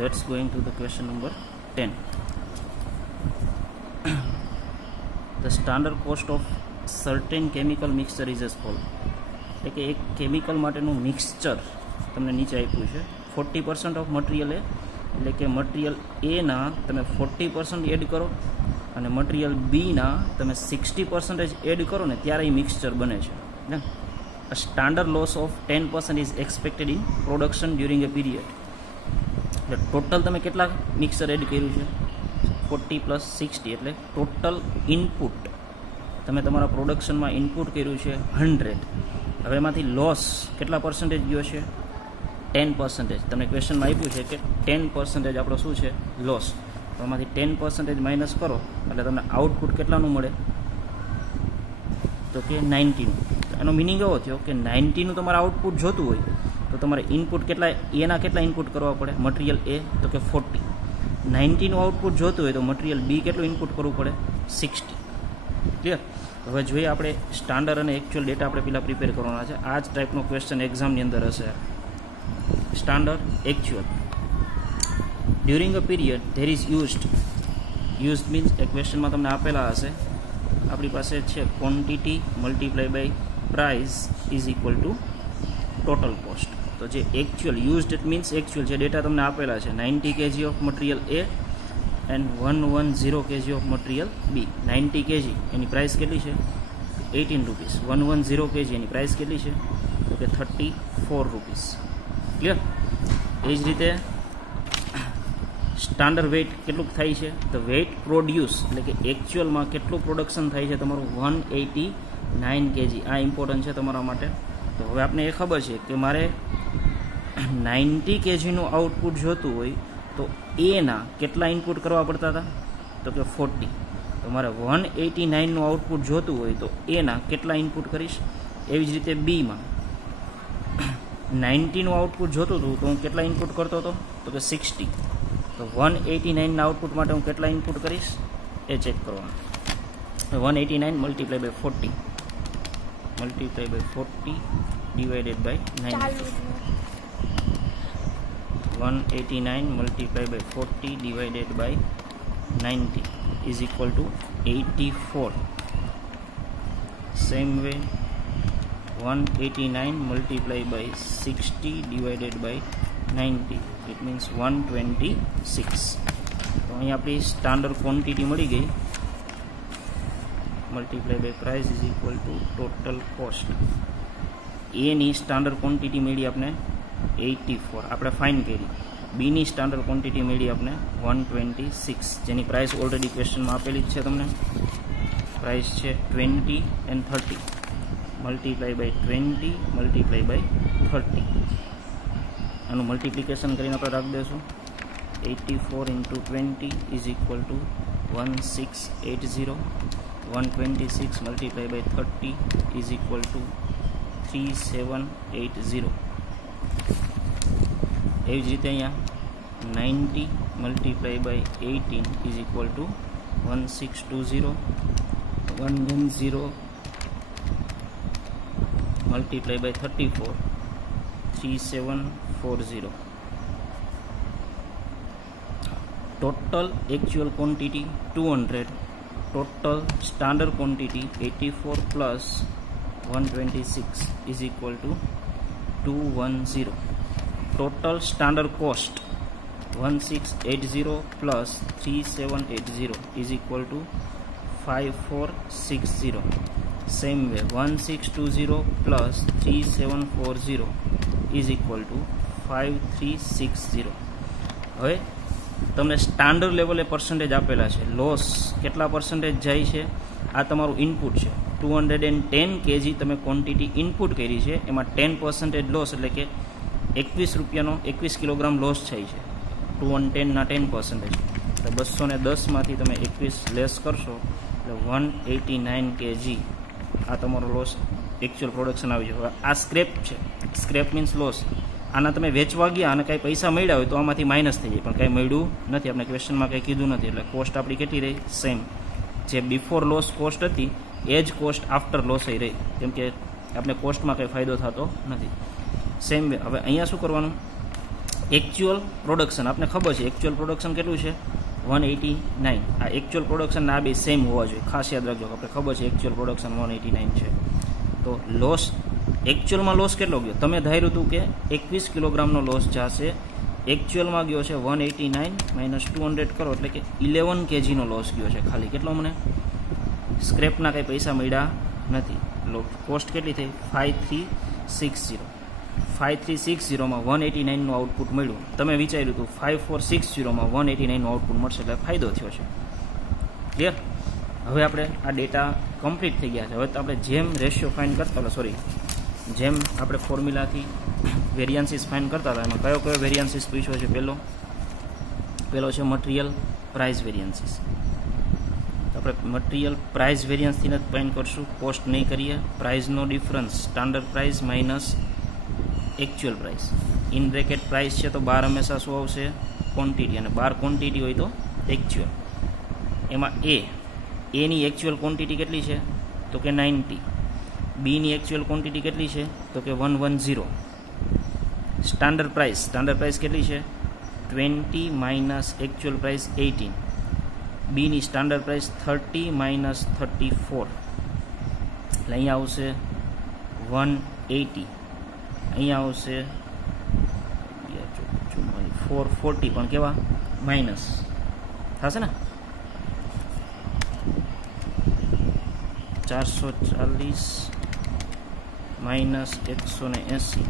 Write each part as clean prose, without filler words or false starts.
let's going to the question number 10. The standard cost of certain chemical mixture is as follows. એટલે કે એક chemical માટેનું mixture તમને નીચે આપ્યું છે 40% ઓફ મટીરિયલ એ, એટલે કે મટીરિયલ એના તમે 40% એડ કરો અને મટીરિયલ બીના તમે 60% એડ કરો ને ત્યારે એ મિક્સચર બને છે ને. A standard loss of 10% is expected in production during a period. એટલે ટોટલ તમે કેટલા મિક્સર એડ કર્યું છે 40 + 60, એટલે ટોટલ ઇનપુટ તમે તમારા પ્રોડક્શનમાં ઇનપુટ કર્યું છે 100. હવે એમાંથી લોસ કેટલા પર્સન્ટેજ ગયો છે 10%. તમને ક્વેશ્ચનમાં આપ્યું છે કે 10% આપણો શું છે લોસ, તો એમાંથી 10% માઇનસ કરો એટલે તમને આઉટપુટ કેટલાનું મળે તો કે 90નું. એનો મિનિંગ એવો થયો કે 90નું તમારે આઉટપુટ જોતું હોય તો તમારે ઇનપુટ કેટલા એના કેટલા ઇનપુટ કરવા પડે મટીરિયલ એ તો કે 40. 90નું આઉટપુટ જોતું હોય તો મટીરિયલ બી કેટલું ઇનપુટ કરવું પડે 60. ક્લિયર. હવે જોઈએ આપણે સ્ટાન્ડર્ડ અને એકચ્યુઅલ ડેટા આપણે પહેલાં પ્રિપેર કરવાના છે. આ જ ટાઈપનો ક્વેશ્ચન એક્ઝામની અંદર હશે. Standard actual. During a period there is used means એ ક્વેશ્ચનમાં તમને આપેલા હશે આપણી પાસે છે quantity multiply by price is equal to total cost. તો જે actual used it means actual જે ડેટા તમને આપેલા છે 90 kg of material A and 110 kg of material B. 90 kg એની પ્રાઇસ કેટલી છે 18 રૂપીસ. 110 kg એની પ્રાઇસ કેટલી છે તો કે 34 રૂપીસ. ક્લિયર. એ જ રીતે સ્ટાન્ડર્ડ વેઇટ કેટલું થાય છે તો વેઇટ પ્રોડ્યુસ એટલે કે એકચ્યુઅલમાં કેટલું પ્રોડક્શન થાય છે તમારું 189 kg. આ ઇમ્પોર્ટન્ટ છે તમારા માટે. તો હવે આપણે એ ખબર છે કે મારે 90 kgનું આઉટપુટ જોતું હોય તો એના કેટલા ઇનપુટ કરવા પડતા હતા તો કે 40. તો મારે 189નું આઉટપુટ જોતું હોય તો એના કેટલા ઇનપુટ કરીશ. એવી જ રીતે બીમાં 90નું આઉટપુટ જોતું હતું તો હું કેટલા ઇનપુટ કરતો હતો તો કે 60. તો 189ના આઉટપુટ માટે હું કેટલા ઇનપુટ કરીશ એ ચેક કરવાનું. 189 multiply by 40 divided by 90. 189 multiplied by 40 divided by 90 is equal to 84. Same way 189 multiplied by 60 divided by 90 it means 126. તો અહીં આપણી સ્ટાન્ડર્ડ ક્વોન્ટિટી મળી ગઈ. Multiply by price is equal to total cost. એની standard quantity મળી આપણે 84 આપણે fine કરી. બીની સ્ટાન્ડર્ડ ક્વોન્ટિટી મળી આપણે 126 જેની પ્રાઇસ ઓલરેડી ક્વેશ્ચનમાં આપેલી જ છે તમને. પ્રાઇસ છે 20 and 30 multiply by 20 multiply by 30. આનું મલ્ટીપ્લિકેશન કરીને આપણે રાખી દઈશું. 84 into 20 is equal to 1680. 126 multiplied by 30 is equal to 3780. એવી જ રીતે અહીંયા 90 multiply by 18 is equal to 1620. 110 multiply by 34 3740. Total actual quantity 200. Total standard quantity 84 plus 126 is equal to 210. total standard cost 1680 plus 3780 is equal to 5460. Same way 1620 plus 3740 is equal to 5360. હવે તમને standard લેવલે percentage આપેલા છે. Loss કેટલા percentage જાય છે આ તમારું ઇનપુટ છે. 210 kg તમે ક્વોન્ટિટી ઇનપુટ કરી છે એમાં 10% લોસ એટલે કે 21 રૂપિયાનો 21 કિલોગ્રામ લોસ થાય છે. 210ના 10% એટલે 210માંથી તમે 21 લેસ કરશો એટલે 189 kg આ તમારો લોસ એકચ્યુઅલ પ્રોડક્શન આવી જાય. આ સ્ક્રેપ છે. Scrap means loss. આના તમે વેચવા ગયા અને કાંઈ પૈસા મળ્યા હોય તો આમાંથી માઇનસ થઈ જાય, પણ કાંઈ મળ્યું નથી. આપણે ક્વેશ્ચનમાં કંઈ કીધું નથી એટલે કોસ્ટ આપણી કેટલી રહી સેમ. જે બિફોર લોસ કોસ્ટ હતી એ જ કોસ્ટ આફ્ટર લોસ રહી, કેમ કે આપણે કોસ્ટમાં કંઈ ફાયદો થતો નથી. સેમ વે હવે અહીંયા શું કરવાનું एक्चुअल प्रोडक्शन आपने खबर है एक्चुअल प्रोडक्शन केटલું છે 189 આ एक्चुअल प्रोडक्शन ना बे सेम होवा જોઈએ खास याद रखજો આપણે खबर છે एक्चुअल प्रोडक्शन 189 છે तो लॉस एक्चुअल में लॉस केटलो गयो तमे धार्યું હતું કે 21 किलोग्राम નો लॉस જશે एक्चुअल में गयो છે 189 माइनस 200 करो એટલે કે 11 kg નો लॉस गयो છે खाली કેટલો મને स्क्रेप ना कई पैसा મળ્યા નથી કોસ્ટ કેટલી થઈ 5360 में 189 નું आउटपुट મળ્યું તમે વિચાર્યું હતું 5460 में 189 નું आउटपुट મળશે એટલે ફાયદો થયો છે ક્લિયર હવે આપણે આ ડેટા કમ્પ્લીટ થઈ ગયા છે હવે તો આપણે જેમ રેશિયો ફાઇન્ડ કરતા સોરી જેમ આપણે ફોર્મ્યુલાથી વેરિયન્સીસ ફાઇન્ડ કરતા હતા એમાં કયો વેરિયન્સીસ પૂછ્યો છે પહેલો છે મટીરિયલ પ્રાઇસ વેરિયન્સીસ તો આપણે મટીરિયલ પ્રાઇસ વેરિયન્સથી જ ફાઇન્ડ કરશું કોસ્ટ નહીં કરીએ પ્રાઇસનો difference standard price minus actual price in bracket price है तो 12 हमेशा शू आवशे क्वॉन्टिटी और 12 क्वॉन्टिटी हो तो एक्चुअल एमां ए नी एक्चुअल क्वॉन्टिटी केटली है तो कि 90 बी नी एक्चुअल क्वॉन्टिटी केटली है तो कि 110 स्टान्डर्ड प्राइस केटली है 20 माइनस एक्चुअल प्राइस 18 बी नी स्टान्डर्ड प्राइस 30 माइनस 34 એટલે અહીંયા આવશે 180 અહીંયા આવશે 440 પણ કેવા માઇનસ થશે ને 440 માઇનસ 180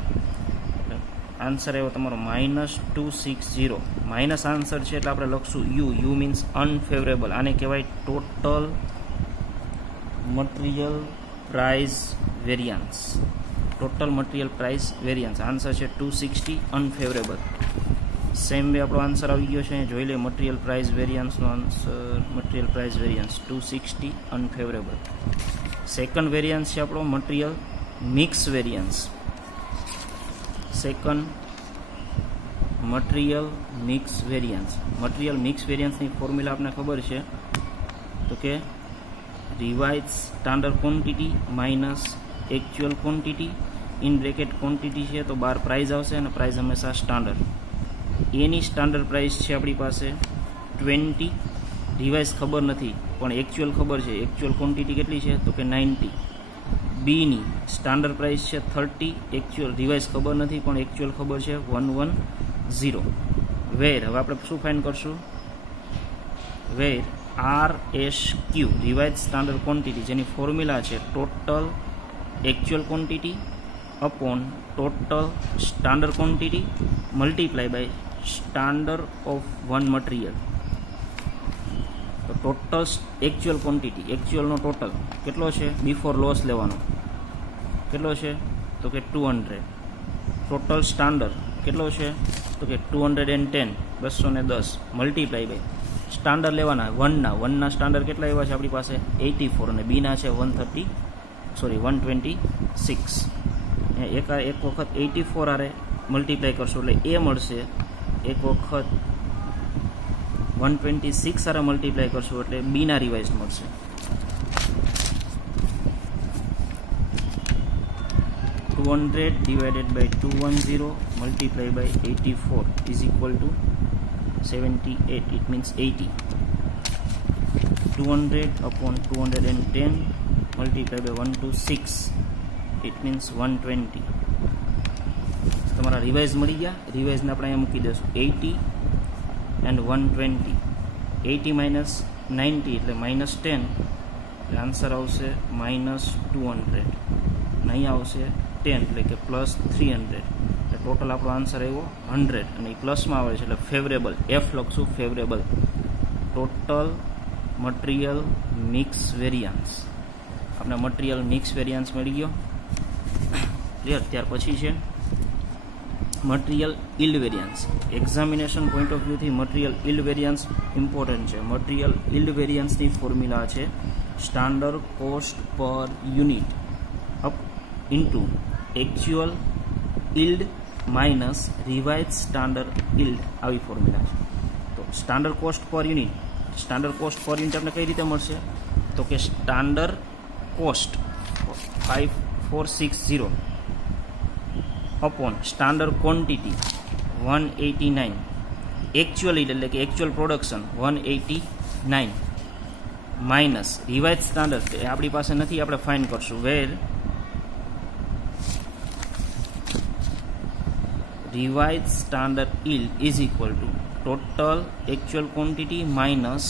આન્સર આવ્યો તમારો -260 માઇનસ આન્સર છે એટલે આપણે લખશું યુ મીન્સ અનફેવરેબલ આને કહેવાય total material price variance total material price variance answer है 260 अनफेवरेबल सेम वे आपणो आंसर आई गयो है जोई ले मटीरियल प्राइस वेरियंस नो answer material price variance 260 unfavourable second variance है आपणो material mix variance second material mix variance नी फॉर्म्युला आपने खबर है तो के revise standard quantity minus actual quantity in bracket quantity है तो 12 प्राइस आवशे अने प्राइस हमेशा स्टान्डर्ड एनी स्टान्डर्ड प्राइस है अपनी पास 20 रिवाइज खबर नहीं पण एक्चुअल खबर है एक्चुअल क्वॉन्टिटी केटली है तो कि 90 बी नी स्टान्डर्ड प्राइस है 30 एक्चुअल रिवाइज खबर नहीं पण एक्चुअल खबर है 110 वेर हवे आपणे शुं फाइंड करशुं where RSQ revise standard quantity जेनी फॉर्म्युला है total actual quantity upon total standard quantity multiply by standard of one material तो टोटल एक्चुअल क्वॉन्टिटी एक्चुअल नो टोटल केटलो छे बिफोर लॉस लेवानो केटलो छे तो कि 200 टोटल स्टान्डर्ड केटलो छे तो कि 210 210 मल्टीप्लाई बाय स्टान्डर्ड लेवाना वन ना स्टान्डर्ड केटला एवा छे आपणी पासे 84 અને बी ना छे 126 एक वखत 84 आरे मल्टीप्लाई करशो એટલે ए મળશે एक वखत 126 आरे मल्टीप्लाई करशो એટલે बी ना रिवाइज મળશે 200 divided by 210 multiply by 84 is equal to 78 it means 80 200 upon 210 multiplied by 126 it means 120 તમારા રિવાઇઝ મળી ગયા રિવાઇઝને આપણે અહીંયા મૂકી દઈશું 80 and 120 80 minus 90 એટલે -10 એટલે આન્સર આવશે -200 અને અહીંયા આવશે 10 એટલે કે +300 એટલે ટોટલ આપણો આન્સર આવ્યો 100 અને એ પ્લસમાં આવે છે એટલે ફેવરેબલ એફ લખશું favourable total material mix variance આપણે મટીરિયલ મિક્સ વેરિયન્સ મળી ગયો ક્લિયર ત્યાર પછી છે material yield variance examination point of વ્યૂથી મટીરિયલ ઇલ્ડ વેરિયન્સ ઇમ્પોર્ટન્ટ છે મટીરિયલ ઇલ્ડ વેરિયન્સની ફોર્મ્યુલા છે standard cost per unit up into actual yield minus revise standard yield આવી ફોર્મ્યુલા છે તો સ્ટાન્ડર્ડ કોસ્ટ પર યુનિટ આપણે કઈ રીતે મળશે તો કે standard cost 5460 upon standard quantity 189 actual એટલે કે actual production 189 minus revise standard આપણી પાસે નથી, આપણે ફાઇન્ડ કરશું. Where revise standard yield is equal to total actual quantity minus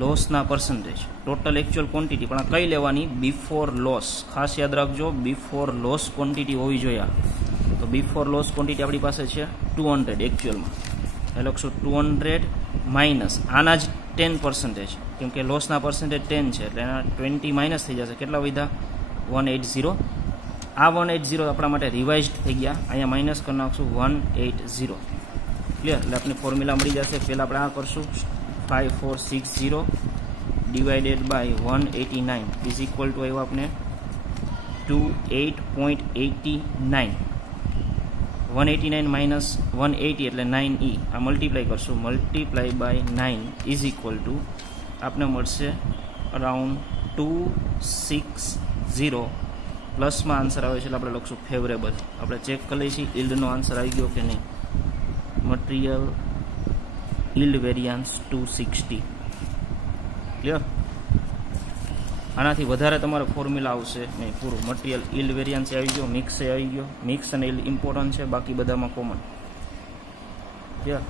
લોસના પર્સન્ટેજ. ટોટલ एक्चुअल ક્વોન્ટિટી પણ કઈ લેવાની? Before loss. ખાસ યાદ રાખજો, બિફોર લોસ ક્વોન્ટિટી હોવી જોઈએ. તો બિફોર લોસ ક્વોન્ટિટી આપણી પાસે છે 200 एक्चुअलમાં. એ લખશું 200 માઇનસ આના જ 10%, કેમ કે લોસના પર્સન્ટેજ 10 છે એટલે એના 20 માઇનસ થઈ જશે. કેટલા વધ્યા? 180. આ 180 આપણા માટે રિવાઇઝડ થઈ ગયા. અહીંયા માઇનસ કરી નાખશું 180. ક્લિયર? એટલે આપણી ફોર્મ્યુલા મળી જશે. પહેલાં આપણે આ કરશું 5460 divided by 189 is equal to આવ્યું આપણે 28.89. 189 માઇનસ 180 એટલે 9e. આ મલ્ટીપ્લાય કરશું, multiply by 9 is equal to આપને મળશે અરાઉન્ડ 260. પ્લસમાં આન્સર આવે છે એટલે આપણે લખશું ફેવરેબલ. આપણે ચેક કરી લઈએ છીએ યીલ્ડનો આન્સર આવી ગયો કે નહીં. Material yield variance 260. ક્લિયર? આનાથી વધારે તમારે ફોર્મ્યુલા આવશે નહીં. પૂરું મટીરિયલ યીલ્ડ વેરિયન્સ આવી ગયો, મિક્સ આવી ગયો. મિક્સ અને યીલ્ડ ઇમ્પોર્ટન્ટ છે, બાકી બધામાં કોમન. ક્લિયર?